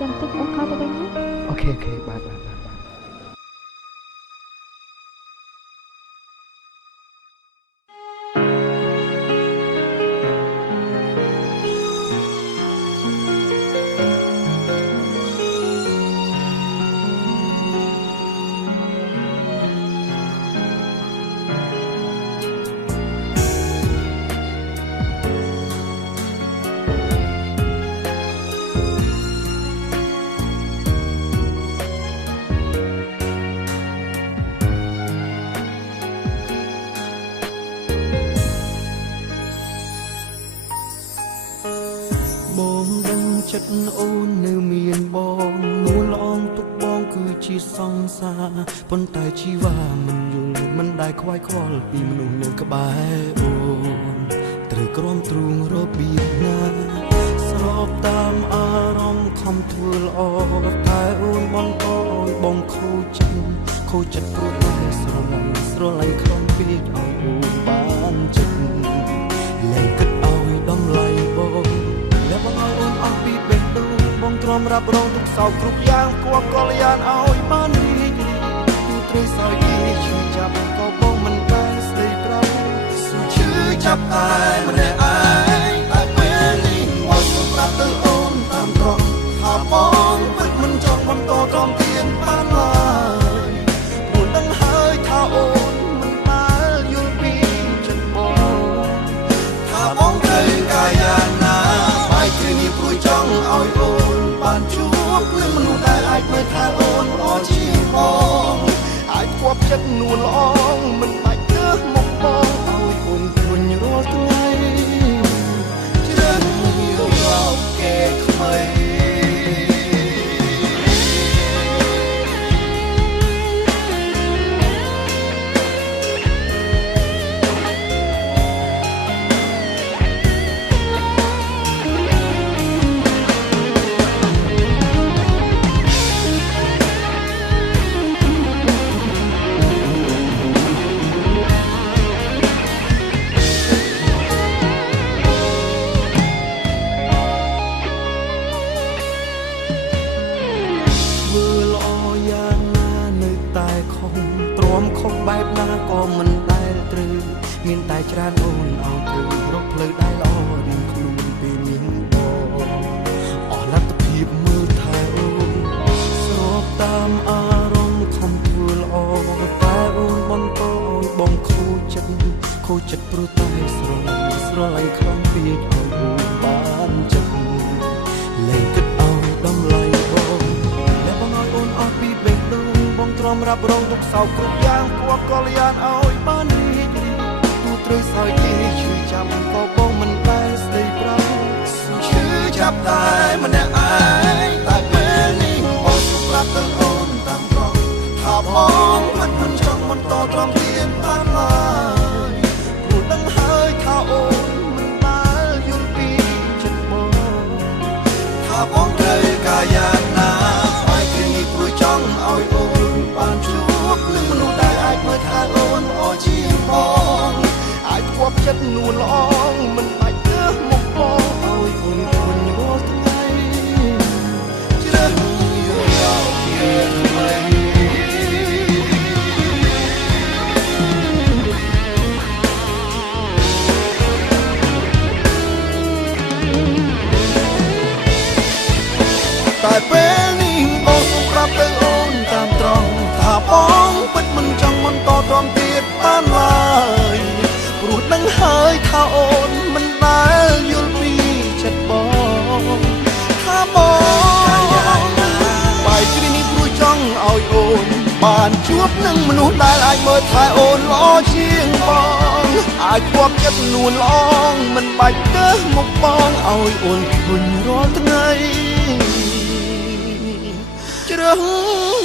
ចាំតិចបងខោទៅវិញណាអូខេបាទបងដឹងចិត្តអូននៅមានបងនួនល្អងទុកបងគឺជាសង្សារប៉ុន្តែជីវ៉ាមិនយល់មិនដែលខ្វាយខ្វល់ពីមនុស្សនៅក្បែរអូនត្រូវក្រំទ្រូងរបៀបណាស្របតាមអារម្មណ៍ខំធ្វើល្អតែអូនបងអើយបងខូចចិត្តព្រោះតែស្រឡាញ់ខ្លាំងពេកឲ្យអូនបានចិត្តលែងគិតឲ្យដំឡៃបងและបងឲ្យអូនអស់ពីបេះដូងបងទ្រាំរ៉ាប់រងទុកសោកគ្រប់យ៉ាងគួរកលយានឲ្យបានរីករាយទូត្រីសោយគេជួយចាប់ក៏បងមិនបានស្ដីប្រោស៊ូឈឺចាប់តែម្នាក់ឯងតែពេលនេះមកសម្រាប់ទៅអូនតាមត្រង់ថាបងពិតមិនចង់បន្តទ្រាំទៀនបានឡើយព្រោះដឹងហើយថាអូនមិនដែលយល់ពីចិត្តបងថាបងត្រូវកាយយ៉ាងណាคืนนี้ព្រោះចង់ឲ្យអូនបានជួបនឹងមនុស្សដែលអាចមើលថាអូនល្អជាងបងអាចគប់ចិត្តនួនល្អងមិនបាច់ទៅមកបងឲ្យអូនឃើញរាល់ថ្ងៃជ្រើសរើសគេថ្មីខំបែបណាក៏មិនដែលត្រូវមានតែច្រើនអូនឲ្យត្រូវរកផ្លូវដែលល្អរៀងខ្លួនពេលនេះបងអស់លទ្ធភាពមើលថែអូនស្របតាមអារម្មណ៍ខំធ្វើល្អតែអូនបន្តឲ្យបងខូចចិត្តព្រោះតែស្រឡាញ់ខ្លាំងពេកឲ្យអូនបានចិត្តលែងគិតឲ្យតម្លៃបងและបងឲ្យអូនអស់ពីបេះដូងបងទ្រាំរ៉ាប់រងទុកសោកគ្រប់យ៉ាងគួរកលយានឲ្យបានរីករាយទូត្រូវសោយគេជួយចាប់ក៏បងមិនដែលស្ដីប្រោឈឺចាប់តែម្នាក់ឯងតែពេលនេះបងសម្រាប់ទៅអូនតាមត្រង់ថាបងមិនចង់បន្តទ្រាំទៀនបានឡើយព្រោះដឹងហើយថាអូនមិនដែលយល់ពីចិត្តបងថាបងត្រូវកាយយ៉ាងណាហើយคืนนี้ព្រោះចង់ឲ្យអូនបានជួបនឹងមនុស្សដែលអាចមើលថាអូនល្អជាងបងអាចគប់ចិត្តនួនល្អងមិនបាច់ទៅមកបងឲ្យអូនឃើញរាល់ថ្ងៃជ្រើសរើសគេថ្មីតែពេលនេះបងសម្រាប់ទៅអូនតាមត្រង់ថាបងពិតមិនចង់បន្តទ្រាំទៀតបានឡើយព្រោះដឹងហើយថាអូនមិនដែលយល់ពីចិត្តបងថាបងបែរគ្រានេះព្រោះចង់ឲ្យអូនបានជួបនឹងមនុស្សដែលអាចមើលថែអូនល្អជាងបងអាចគប់ចិត្តនួនល្អងមិនបាច់ទៅមកបងឲ្យអូនឃើញរាល់ថ្ងៃជ្រើស